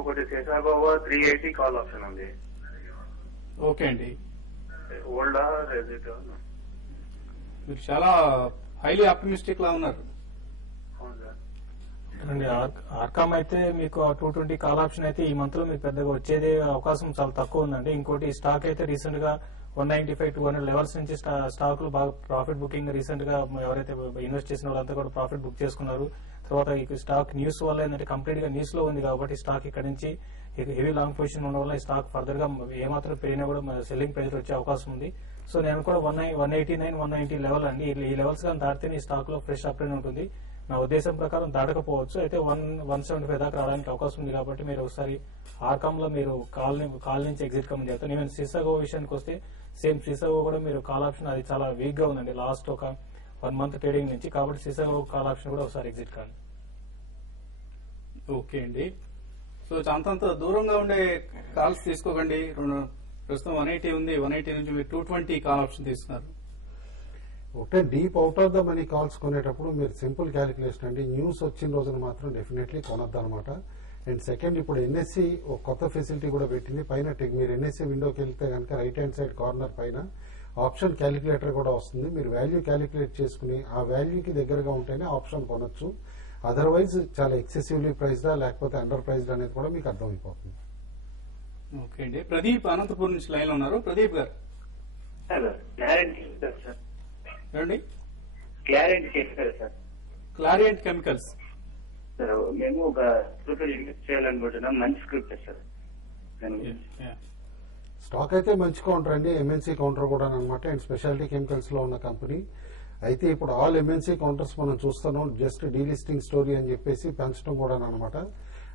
ఇంకొకటి శేషాగోవా 380 call option ఉంది. Okay అండి, ఓల్డా రెజిట్? మీరు చాలా హైలీ ఆప్టిమిస్టిక్ లా ఉన్నారు. అవును సార్. అండి ఆర్కామ్ అయితే మీకు 220 కాల్ ఆప్షన్ అయితే ఈ మంత్ లో మీకు పెద్దగా వచ్చేది అవకాశం చాలా తక్కువ ఉందండి. ఇంకోటి స్టాక్ అయితే రీసెంట్ గా 195 200 లెవెల్స్ నుంచి స్టాక్ లు బాగా ప్రాఫిట్ బుకింగ్ రీసెంట్ గా ఎవరైతే ఇన్వెస్ట్ చేసిన వాళ్ళంతా కూడా ప్రాఫిట్ బుక్ చేసుకున్నారు. తర్వాత ఈ స్టాక్ న్యూస్ వల్ల ఏంటంటే కంప్లీట్ గా న్యూస్ లో ఉంది కాబట్టి స్టాక్ ఇక్కడ నుంచి హెవీ లాంగ్ పొజిషన్ ఉండడం వల్ల ఈ స్టాక్ ఫర్దర్ గా ఏమాత్రం పెరిగినా కూడా సెల్లింగ్ ప్రైస్ వచ్చే అవకాశం ఉంది. సో నేను కూడా 189 190 లెవెల్ అండి, ఈ లెవెల్స్ కానీ దాటితే ఈ స్టాక్ లో ఫ్రెష్ అప్ ట్రెండ్ ఉంటుంది. నా ఉద్దేశం ప్రకారం దాటకపోవచ్చు, అయితే 175 దాకా రావడానికి అవకాశం ఉంది. కాబట్టి మీరు ఒకసారి ఆర్కామ్ లో మీరు కాల్ నుంచి ఎగ్జిట్ కమ్మని చెప్తాను. ఈవెన్ సిసాగో విషయానికి వస్తే సేమ్ సిసాగో కూడా మీరు కాల్ ఆప్షన్ అది చాలా వీక్ గా ఉందండి లాస్ట్ ఒక 1 మంత్ ట్రేడింగ్ నుంచి. కాబట్టి సిసాగో కాల్ ఆప్షన్ కూడా ఒకసారి ఎగ్జిట్ కాండి. ఓకే అండి, సో అంతంత దూరంగా ఉండే కాల్స్ తీసుకోకండి. ప్రస్తుతం 180 ఉంది, 180 నుంచి మీరు 220 కాల్ ఆప్షన్ తీసుకున్నారు. ఒకటే deep out of the money calls కొనేటప్పుడు మీరు సింపుల్ క్యాలిక్యులేషన్ అండి, న్యూస్ వచ్చిన రోజున మాత్రం డెఫినెట్లీ కొనొద్దు అనమాట. అండ్ సెకండ్, ఇప్పుడు ఎన్ఎస్సి ఒక కొత్త ఫెసిలిటీ కూడా పెట్టింది. పైన మీరు ఎన్ఎస్సి విండోకి వెళ్తే కనుక రైట్ హ్యాండ్ సైడ్ కార్నర్ పైన ఆప్షన్ క్యాలిక్యులేటర్ కూడా వస్తుంది. మీరు వాల్యూ క్యాలిక్యులేట్ చేసుకుని ఆ వాల్యూకి దగ్గరగా ఉంటేనే ఆప్షన్ కొనొచ్చు. అదర్వైజ్ చాలా ఎక్సెసివ్లీ ప్రైస్డా లేకపోతే అండర్ ప్రైస్డ్ అనేది కూడా మీకు అర్థమైపోతుంది. ఓకే అండి, ప్రదీప్ అనంతపూర్ నుంచి లైన్ లో ఉన్నారు. ప్రదీప్ గారు ఏమండి? క్లారియంట్ కెమికల్స్ సార్ మేము ఒక స్క్రిప్ట్ ఇన్వెస్ట్ చేయాలనుకుంటున్నాం. మంచి స్క్రిప్ట్ సార్. స్టాక్ అయితే మంచి కౌంటర్ అండి, ఎంఎన్సీ కౌంటర్ కూడా అనమాట. అండ్ స్పెషాలిటీ కెమికల్స్ లో ఉన్న కంపెనీ. అయితే ఇప్పుడు ఆల్ ఎంఎన్సీ కౌంటర్స్ మనం చూస్తున్నాం, జస్ట్ డీలిస్టింగ్ స్టోరీ అని చెప్పేసి పెంచడం కూడా అనమాట.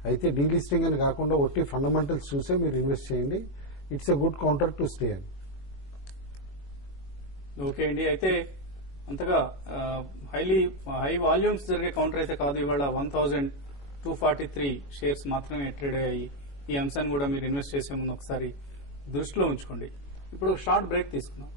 అయితే డీలిస్టింగ్ అని కాకుండా ఒట్టి ఫండమెంటల్స్ చూసే మీరు ఇన్వెస్ట్ చేయండి. It's a good counter to stay అండి. ఓకే అండి, అయితే అంతగా హై వాల్యూమ్స్ జరిగే కౌంటర్ అయితే కాదు. ఇవాళ 1243 షేర్స్ మాత్రమే ట్రేడ్ అయ్యాయి. ఈ అంశాన్ని కూడా మీరు ఇన్వెస్ట్ చేసే ముందు ఒకసారి దృష్టిలో ఉంచుకోండి. ఇప్పుడు షార్ట్ బ్రేక్ తీసుకుందాం.